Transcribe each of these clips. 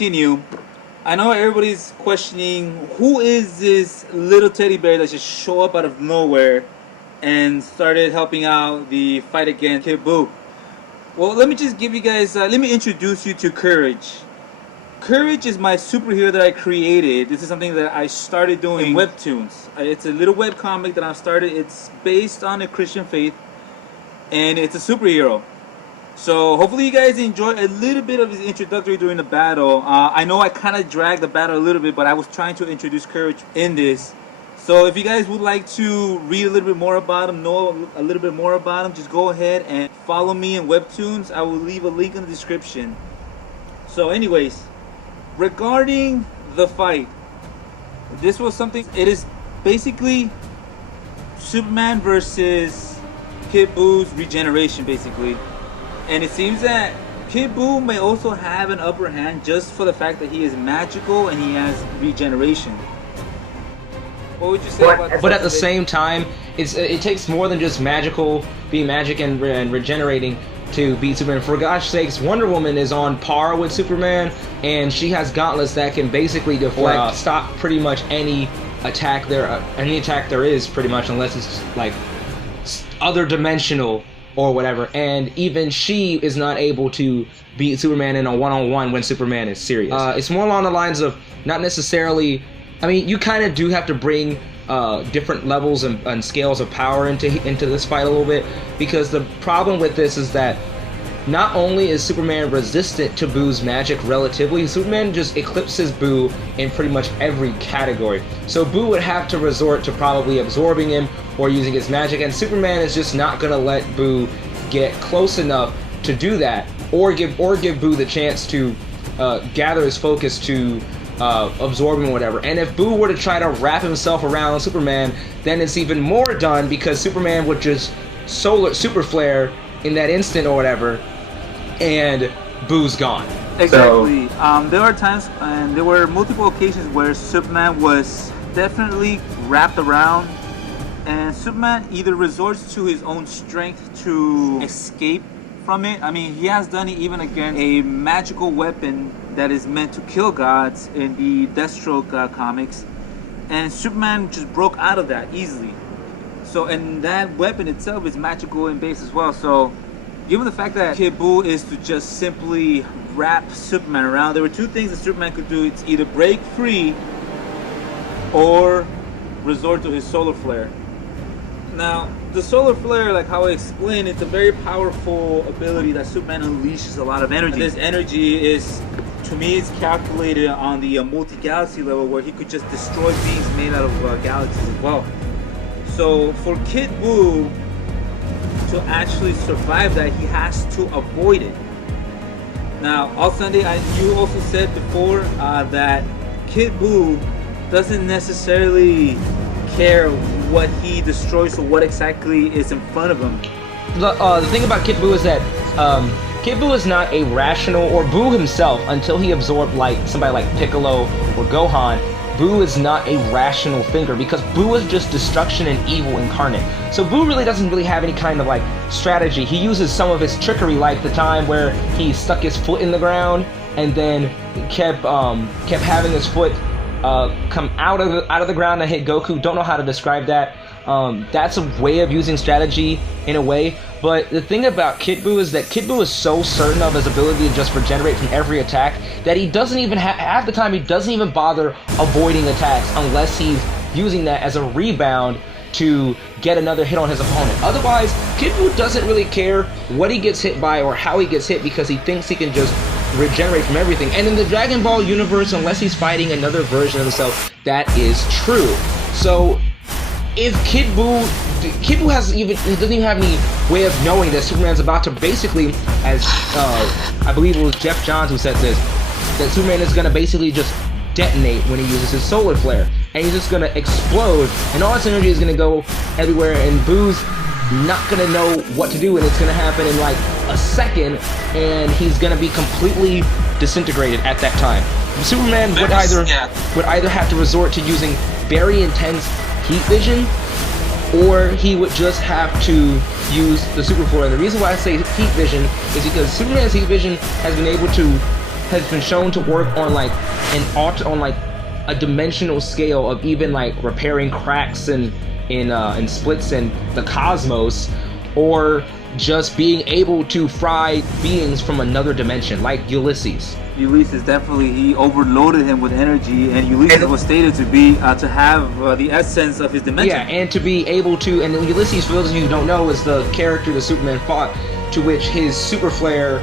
continue, I know everybody's questioning who is this little teddy bear that just show up out of nowhere and started helping out the fight against Kid Buu. Well, let me just give you guys, let me introduce you to Courage. Courage is my superhero that I created. This is something that I started doing in webtoons. It's a little web comic that I've started. It's based on a Christian faith, and it's a superhero. So hopefully you guys enjoy a little bit of his introductory during the battle. I know I kind of dragged the battle a little bit, but I was trying to introduce Courage in this. So if you guys would like to read a little bit more about him, know a little bit more about him, just go ahead and follow me in webtoons. I will leave a link in the description. So anyways, regarding the fight, this was something, it is basically Superman versus Kid Buu's regeneration basically. And it seems that Kid Buu may also have an upper hand just for the fact that he is magical and he has regeneration. What would you say about that? But at the same time, it takes more than just being magic and regenerating to beat Superman. For gosh sakes, Wonder Woman is on par with Superman, and she has gauntlets that can basically deflect, stop pretty much any attack there is, pretty much, unless it's like other dimensional or whatever. And even she is not able to beat Superman in a one-on-one when Superman is serious. It's more along the lines of not necessarily. I mean, you kind of do have to bring different levels and scales of power into this fight a little bit, because the problem with this is that not only is Superman resistant to Buu's magic relatively, Superman just eclipses Buu in pretty much every category. So Buu would have to resort to probably absorbing him or using his magic, and Superman is just not going to let Buu get close enough to do that, or give Buu the chance to gather his focus to absorb him or whatever. And if Buu were to try to wrap himself around Superman, then it's even more done, because Superman would just super flare in that instant or whatever, and Buu's gone. Exactly. There are times, and there were multiple occasions where Superman was definitely wrapped around, and Superman either resorts to his own strength to escape from it. I mean, he has done it even against a magical weapon that is meant to kill gods in the Deathstroke comics, and Superman just broke out of that easily. So, and that weapon itself is magical in base as well. So given the fact that Kid Buu is to just simply wrap Superman around, there were two things that Superman could do. It's either break free or resort to his solar flare. Now, the solar flare, like how I explained, it's a very powerful ability that Superman unleashes a lot of energy. And this energy is, to me, it's calculated on the multi-galaxy level, where he could just destroy beings made out of galaxies as well. So for Kid Buu to actually survive that, he has to avoid it. Now, on Sunday, you also said before that Kid Buu doesn't necessarily care what he destroys or what exactly is in front of him. The thing about Kid Buu is that Kid Buu is not a rational, or Buu himself, until he absorbed like somebody like Piccolo or Gohan. Buu is not a rational thinker, because Buu is just destruction and evil incarnate. So Buu really doesn't have any kind of like strategy. He uses some of his trickery, like the time where he stuck his foot in the ground and then kept having his foot come out of the ground and hit Goku. Don't know how to describe that. That's a way of using strategy in a way. But the thing about Kid Buu is that Kid Buu is so certain of his ability to just regenerate from every attack that he doesn't even half the time he doesn't even bother avoiding attacks unless he's using that as a rebound to get another hit on his opponent. Otherwise, Kid Buu doesn't really care what he gets hit by or how he gets hit, because he thinks he can just regenerate from everything. And in the Dragon Ball universe, unless he's fighting another version of himself, that is true. So if Kid Buu doesn't even have any way of knowing that Superman's about to basically, as I believe it was Jeff Johns who said this, that Superman is going to basically just detonate when he uses his solar flare, and he's just going to explode, and all its energy is going to go everywhere, and Buu's not going to know what to do, and it's going to happen in like a second, and he's going to be completely disintegrated at that time. Superman would either have to resort to using very intense heat vision, or he would just have to use the super flare. And the reason why I say heat vision is because Superman's heat vision has been able to has been shown to work on like a dimensional scale of even like repairing cracks in splits in the cosmos, or just being able to fry beings from another dimension, like Ulysses. Ulysses, definitely, he overloaded him with energy, and Ulysses was stated to be to have the essence of his dimension. Yeah, and to be able to, and Ulysses, for those of you who don't know, is the character that Superman fought, to which his super flare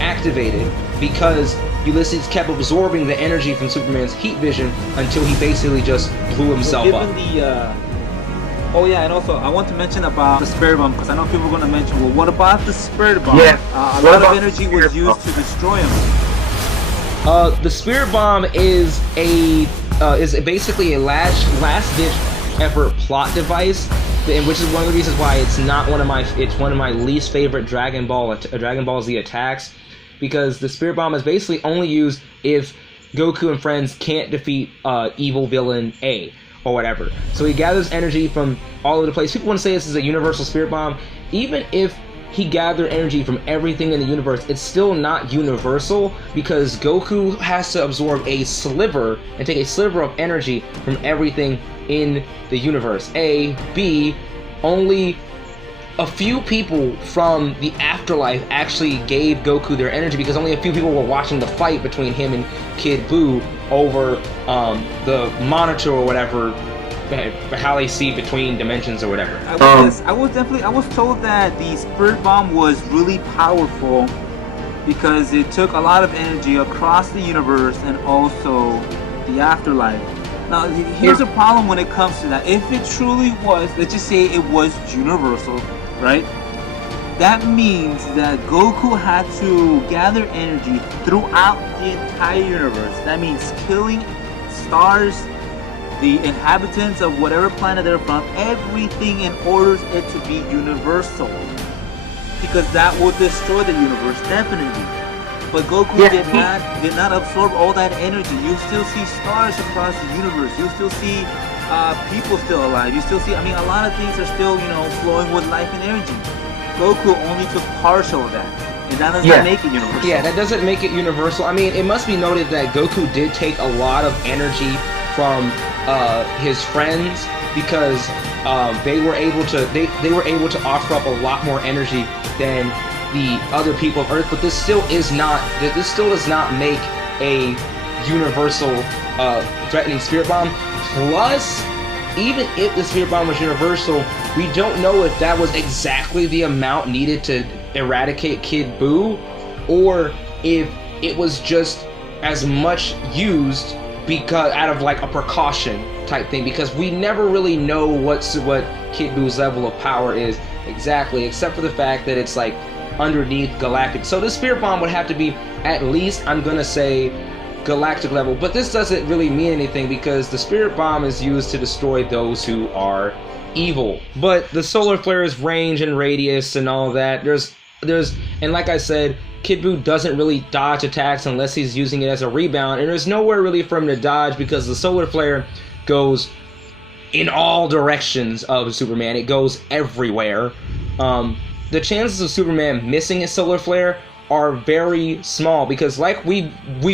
activated, because Ulysses kept absorbing the energy from Superman's heat vision until he basically just blew himself up. Oh yeah, and also I want to mention about the spirit bomb, because I know people are going to mention, well, what about the spirit bomb? Yeah. A lot of energy was used to destroy him. The spirit bomb is basically a last-ditch effort plot device, and which is one of the reasons why it's one of my least favorite Dragon Ball Z attacks, because the spirit bomb is basically only used if Goku and friends can't defeat evil villain A or whatever. So he gathers energy from all over the place. People want to say this is a universal spirit bomb. Even if he gathered energy from everything in the universe, it's still not universal, because Goku has to absorb a sliver and take a sliver of energy from everything in the universe. B, only a few people from the afterlife actually gave Goku their energy, because only a few people were watching the fight between him and Kid Buu over the monitor or whatever, how they see between dimensions or whatever. I was told that the spirit bomb was really powerful because it took a lot of energy across the universe and also the afterlife. Now, here's a problem when it comes to that. If it truly was, let's just say it was universal, right? That means that Goku had to gather energy throughout the entire universe. That means killing stars, the inhabitants of whatever planet they're from, everything, in order it to be universal. Because that will destroy the universe, definitely. But Goku did not absorb all that energy. You still see stars across the universe. You still see people still alive. You still see, I mean, a lot of things are still, flowing with life and energy. Goku only took partial of that. And that does not make it universal. Yeah, that doesn't make it universal. I mean, it must be noted that Goku did take a lot of energy from his friends, because they were able to offer up a lot more energy than the other people of Earth. But this still does not make a universal threatening spirit bomb. Plus, even if the spirit bomb was universal, we don't know if that was exactly the amount needed to eradicate Kid Buu, or if it was just as much used because out of like a precaution type thing, because we never really know what Kid Buu's level of power is exactly, except for the fact that it's like underneath galactic. So the spirit bomb would have to be at least, I'm gonna say, galactic level. But this doesn't really mean anything, because the spirit bomb is used to destroy those who are evil. But the solar flare's range and radius and all that, there's and like I said, Kid Buu doesn't really dodge attacks unless he's using it as a rebound, and there's nowhere really for him to dodge, because the solar flare goes in all directions of Superman. It goes everywhere. The chances of Superman missing his solar flare are very small, because like we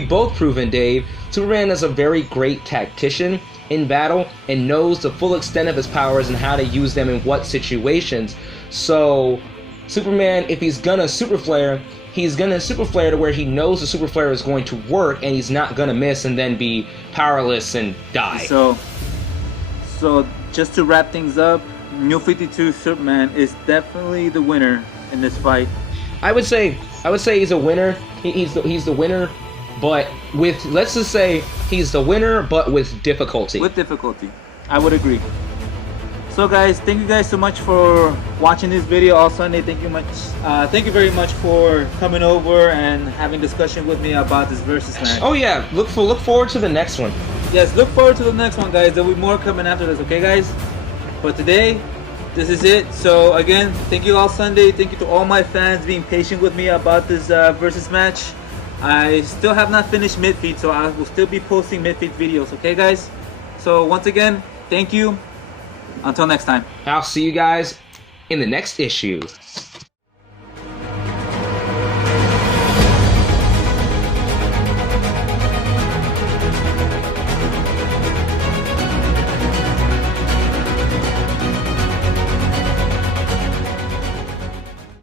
both proven, Dave, Superman is a very great tactician in battle and knows the full extent of his powers and how to use them in what situations. So Superman, if he's gonna super flare, he's gonna super flare to where he knows the super flare is going to work, and he's not gonna miss and then be powerless and die. So just to wrap things up, New 52 Superman is definitely the winner in this fight. I would say he's a winner. He's the winner, but with, let's just say he's the winner, but with difficulty. With difficulty, I would agree. So guys, thank you guys so much for watching this video all Sunday. Thank you very much for coming over and having discussion with me about this versus match. Oh yeah, look forward to the next one. Yes, look forward to the next one, guys. There'll be more coming after this, okay guys? But today, this is it. So again, thank you all Sunday. Thank you to all my fans being patient with me about this versus match. I still have not finished midfeed, so I will still be posting midfeed videos, okay guys? So once again, thank you. Until next time. I'll see you guys in the next issue.